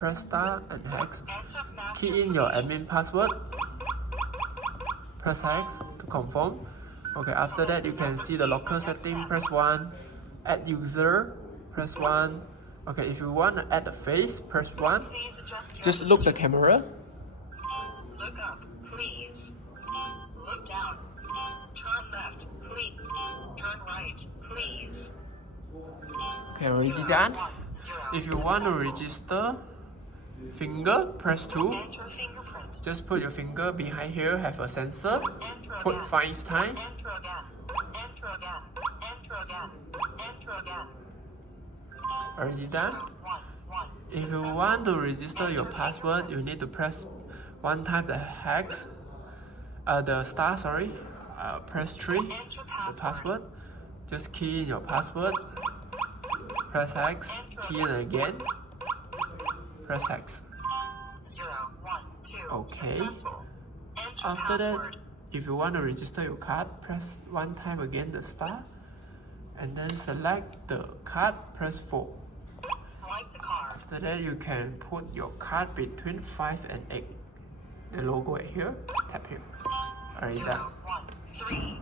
Press star and hex. Key in your admin password. Press hex to confirm. Okay, after that you can see the locker setting. Press 1. Add user. Press 1. Okay, if you want to add a face, press 1. Just look the camera. Look up, please. Look down. Turn left, please. Turn right, please. Okay, already done. If you want to register finger, press 2. Enter fingerprint. Just put your finger behind here, have a sensor. Put 5 times. Enter again. Enter again. Enter again. Enter again. Already done. 1. If you want to register your password, you need to press 1 time the hex, the star, sorry. Press 3, the password. Just key in your password. Press hex, key in again. Press hex. 0, 1, 2. Okay. Successful. Enter After that, password. if you want to register your card, press 1 time again the star. And then select the card, press 4. Swipe the card. After that, you can put your card between 5 and 8. The logo right here, tap here. Already 0, done. 1, 3.